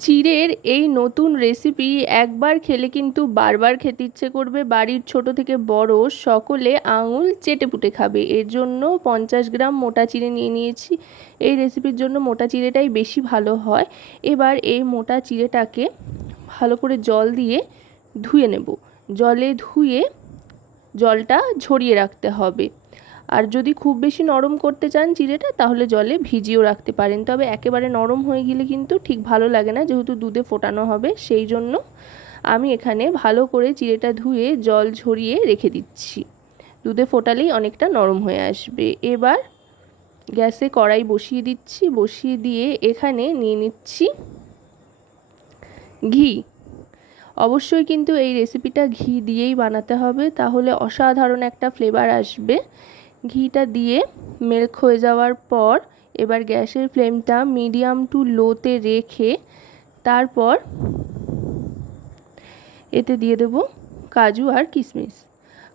চিড়ের এই নতুন রেসিপি একবার খেলে কিন্তু বারবার খেতে ইচ্ছে করবে। বাড়ির ছোট থেকে বড় সকলে আঙুল চেটে পুটে খাবে। এর জন্য পঞ্চাশ গ্রাম মোটা চিড়ে নিয়ে নিয়েছি। এই রেসিপির জন্য মোটা চিড়েটাই বেশি ভালো হয়। এবার এই মোটা চিড়েটাকে ভালো করে জল দিয়ে ধুয়ে নেব। জলে ধুয়ে জলটা ঝরিয়ে রাখতে হবে। আর যদি খুব বেশি নরম করতে চান চিড়েটা তাহলে জলে ভিজিয়েও রাখতে পারেন। তবে একেবারে নরম হয়ে গেলে কিন্তু ঠিক ভালো লাগে না, যেহেতু দুধে ফোটানো হবে, সেই জন্য আমি এখানে ভালো করে চিড়েটা ধুয়ে জল ঝরিয়ে রেখে দিচ্ছি। দুধে ফোটালেই অনেকটা নরম হয়ে আসবে। এবার গ্যাসে কড়াই বসিয়ে দিচ্ছি। বসিয়ে দিয়ে এখানে নিয়ে নিচ্ছি ঘি। অবশ্যই কিন্তু এই রেসিপিটা ঘি দিয়েই বানাতে হবে, তাহলে অসাধারণ একটা ফ্লেভার আসবে। ঘিটা দিয়ে মেল্ক হয়ে যাওয়ার পর এবার গ্যাসের ফ্লেমটা মিডিয়াম টু লোতে রেখে তারপর এতে দিয়ে দেব কাজু আর কিশমিশ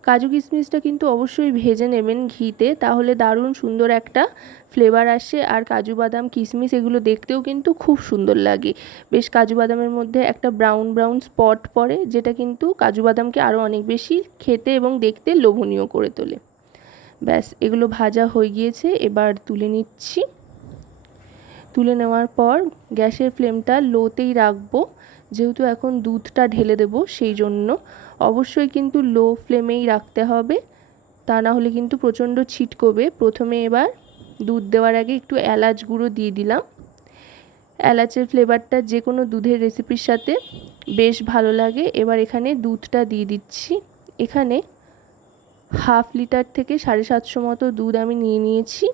কাজু কিশমিশটা কিন্তু অবশ্যই ভেজে নেবেন ঘিতে, তাহলে দারুণ সুন্দর একটা ফ্লেভার আসে। আর কাজু বাদাম কিশমিশ এগুলো দেখতেও কিন্তু খুব সুন্দর লাগে। বেশ কাজু বাদামের মধ্যে একটা ব্রাউন ব্রাউন স্পট পড়ে, যেটা কিন্তু কাজু বাদামকে আরও অনেক বেশি খেতে এবং দেখতে লোভনীয় করে তোলে। ব্যাস, এগুলো ভাজা হয়ে গিয়েছে, এবার তুলে নিচ্ছি। তুলে নেওয়ার পর গ্যাসের ফ্লেমটা লোতেই রাখব, যেহেতু এখন দুধটা ঢেলে দেব সেই জন্য। অবশ্যই কিন্তু লো ফ্লেমেই রাখতে হবে, তা না হলে কিন্তু প্রচণ্ড ছিটকবে। প্রথমে এবার দুধ দেওয়ার আগে একটু এলাচ গুঁড়ো দিয়ে দিলাম। এলাচের ফ্লেভারটা যে কোনো দুধের রেসিপির সাথে বেশ ভালো লাগে। এবার এখানে দুধটা দিয়ে দিচ্ছি। এখানে হাফ লিটার থেকে সাড়ে সাতশো মতো দুধ আমি নিয়ে নিয়েছি।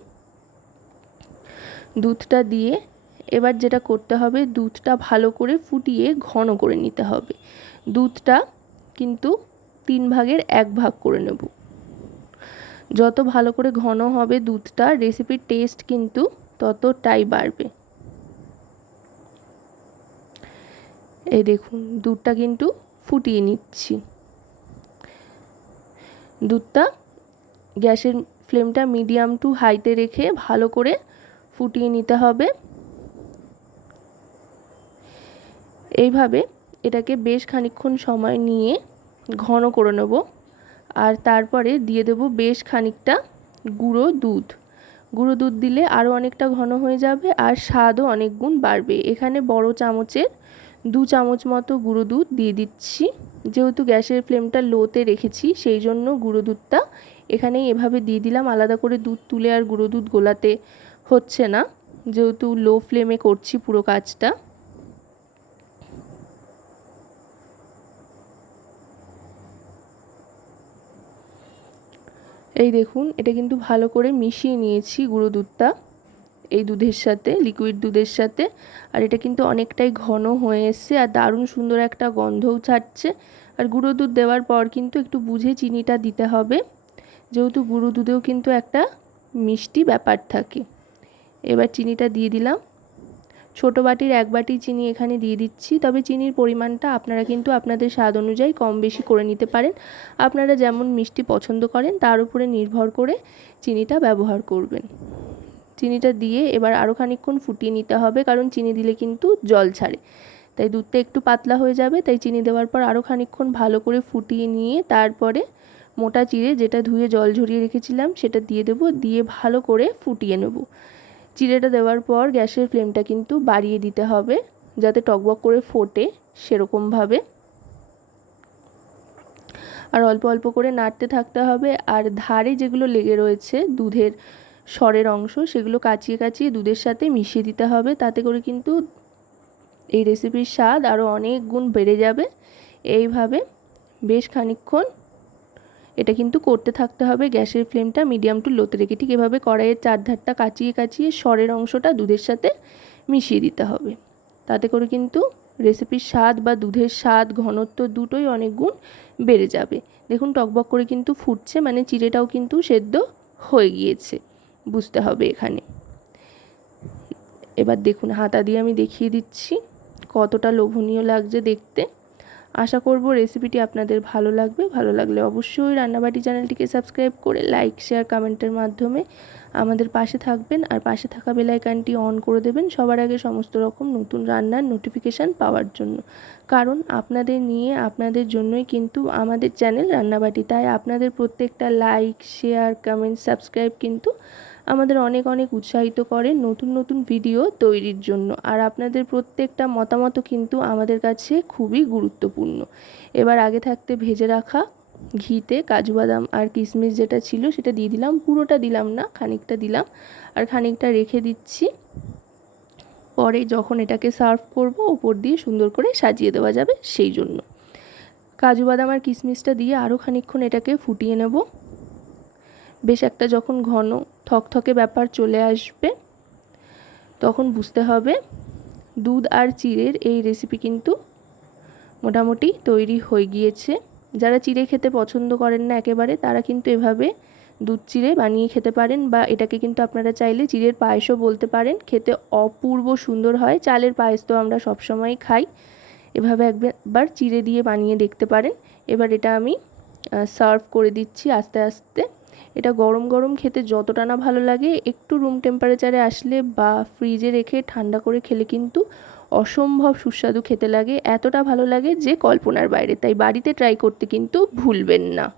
দুধটা দিয়ে এবার যেটা করতে হবে, দুধটা ভালো করে ফুটিয়ে ঘন করে নিতে হবে। দুধটা কিন্তু তিন ভাগের এক ভাগ করে নেব। যত ভালো করে ঘন হবে দুধটা রেসিপির টেস্ট কিন্তু ততটাই বাড়বে। এই দেখুন, দুধটা কিন্তু ফুটিয়ে নিচ্ছি। দুধটা গ্যাসের ফ্লেমটা মিডিয়াম টু হাইতে রেখে ভালো করে ফুটিয়ে নিতে হবে। এইভাবে এটাকে বেশ খানিক্ষণ সময় নিয়ে ঘন করে নেব আর তারপরে দিয়ে দেব বেশ খানিকটা গুঁড়ো দুধ। গুঁড়ো দুধ দিলে আরও অনেকটা ঘন হয়ে যাবে আর স্বাদও অনেক গুণ বাড়বে। এখানে বড় চামচের দু চামচ মতো গুঁড়ো দুধ দিয়ে দিচ্ছি। যেহেতু গ্যাসের ফ্লেমটা লোতে রেখেছি, সেই জন্য গুঁড়ো দুধটা এখানেই এভাবে দিয়ে দিলাম। আলাদা করে দুধ তুলে আর গুঁড়ো দুধ গোলাতে হচ্ছে না। যেহেতু লো ফ্লেমে করছি পুরো কাজটা। এই দেখুন, এটা কিন্তু ভালো করে মিশিয়ে নিয়েছি গুঁড়ো দুধটা। এই দুধের সাথে লিকুইড দুধের সাথে। আর এটা কিন্তু অনেকটাই ঘন হয়ে এসছে আর দারুণ সুন্দর একটা গন্ধও ছাড়ছে। আর গুঁড়ো দুধ দেওয়ার পর কিন্তু একটু বুঝে চিনিটা দিতে হবে। যেহেতু গুঁড়ো দুধেও কিন্তু একটা মিষ্টি ব্যাপার থাকে। এবার চিনিটা দিয়ে দিলাম। ছোটো বাটির এক বাটি চিনি এখানে দিয়ে দিচ্ছি। তবে চিনির পরিমাণটা আপনারা কিন্তু আপনাদের স্বাদ অনুযায়ী কম বেশি করে নিতে পারেন। আপনারা যেমন মিষ্টি পছন্দ করেন, তার উপরে নির্ভর করে চিনিটা ব্যবহার করবেন। চিনিটা দিয়ে এবার আরও খানিকক্ষণ ফুটিয়ে নিতে হবে, কারণ চিনি দিলে কিন্তু জল ছাড়ে। তাই দুধটা একটু পাতলা হয়ে যাবে, তাই চিনি দেওয়ার পর আরও খানিকক্ষণ ভালো করে ফুটিয়ে নিয়ে তারপরে মোটা চিড়ে যেটা ধুয়ে জল ঝরিয়ে রেখেছিলাম সেটা দিয়ে দেবো, দিয়ে ভালো করে ফুটিয়ে নেব। চিড়েটা দেওয়ার পর গ্যাসের ফ্লেমটা কিন্তু বাড়িয়ে দিতে হবে, যাতে টকবক করে ফোটে সেরকমভাবে। আর অল্প অল্প করে নাড়তে থাকতে হবে, আর ধারে যেগুলো লেগে রয়েছে দুধের সরের অংশ, সেগুলো কাচিয়ে কাচিয়ে দুধের সাথে মিশিয়ে দিতে হবে। তাতে করে কিন্তু এই রেসিপির স্বাদ আরও অনেক গুণ বেড়ে যাবে। এইভাবে বেশ খানিক্ষণ এটা কিন্তু করতে থাকতে হবে। গ্যাসের ফ্লেমটা মিডিয়াম টু লোতে রেখে ঠিক এভাবে কড়াইয়ের চারধারটা কাচিয়ে কাচিয়ে সরের অংশটা দুধের সাথে মিশিয়ে দিতে হবে। তাতে করে কিন্তু রেসিপির স্বাদ বা দুধের স্বাদ, ঘনত্ব দুটোই অনেক গুণ বেড়ে যাবে। দেখুন টকবক করে কিন্তু ফুটছে মানে চিড়েটাও কিন্তু সেদ্ধ হয়ে গিয়েছে। বুঝতে হবে এখানে। এবার দেখুন, হাতা দিয়ে আমি দেখিয়ে দিচ্ছি কতটা লোভনীয় লাগছে দেখতে। আশা করব রেসিপিটি আপনাদের ভালো লাগবে। ভালো লাগলে অবশ্যই রান্নাবাটি চ্যানেলটিকে সাবস্ক্রাইব করে লাইক শেয়ার কমেন্টের মাধ্যমে আমাদের পাশে থাকবেন। আর পাশে থাকা বেলাইকানটি অন করে দেবেন সবার আগে সমস্ত রকম নতুন রান্নার নোটিফিকেশান পাওয়ার জন্য। কারণ আপনাদের নিয়ে, আপনাদের জন্যই কিন্তু আমাদের চ্যানেল রান্নাবাটি। তাই আপনাদের প্রত্যেকটা লাইক শেয়ার কমেন্ট সাবস্ক্রাইব কিন্তু আমাদের অনেক অনেক উৎসাহিত করে নতুন নতুন ভিডিও তৈরির জন্য। আর আপনাদের প্রত্যেকটা মতামতও কিন্তু আমাদের কাছে খুবই গুরুত্বপূর্ণ। এবার আগে থাকতে ভেজে রাখা ঘিতে কাজু বাদাম আর কিশমিশ যেটা ছিল সেটা দিয়ে দিলাম। পুরোটা দিলাম না, খানিকটা দিলাম। আর খানিকটা রেখে দিচ্ছি। পরে যখন এটাকে সার্ভ করব, ওপর দিয়ে সুন্দর করে সাজিয়ে দেওয়া যাবে সেই জন্য। কাজু বাদাম আর কিশমিশটা দিয়ে আরও খানিকক্ষণ এটাকে ফুটিয়ে নেব। বেশ একটা যখন ঘন থকথকে ব্যাপার চলে আসবে, তখন বুঝতে হবে দুধ আর চিড়ের এই রেসিপি কিন্তু মোটামুটি তৈরি হয়ে গিয়েছে। যারা চিড়ে খেতে পছন্দ করেন না একেবারে, তারা কিন্তু এভাবে দুধ চিড়ে বানিয়ে খেতে পারেন বা এটাকে কিন্তু আপনারা চাইলে চিড়ের পায়েসও বলতে পারেন। খেতে অপূর্ব সুন্দর হয়, চালের পায়েস তো আমরা সবসময় খাই। এভাবে একবার চিড়ে দিয়ে বানিয়ে দেখতে পারেন। এবার এটা আমি সার্ভ করে দিচ্ছি আস্তে আস্তে। এটা গরম গরম খেতে যতটা না ভালো লাগে, একটু রুম টেম্পারেচারে আসলে বা ফ্রিজে রেখে ঠান্ডা করে খেলে কিন্তু অসম্ভব সুস্বাদু খেতে লাগে, এতটা ভালো লাগে যে কল্পনার বাইরে। তাই বাড়িতে ট্রাই করতে কিন্তু ভুলবেন না।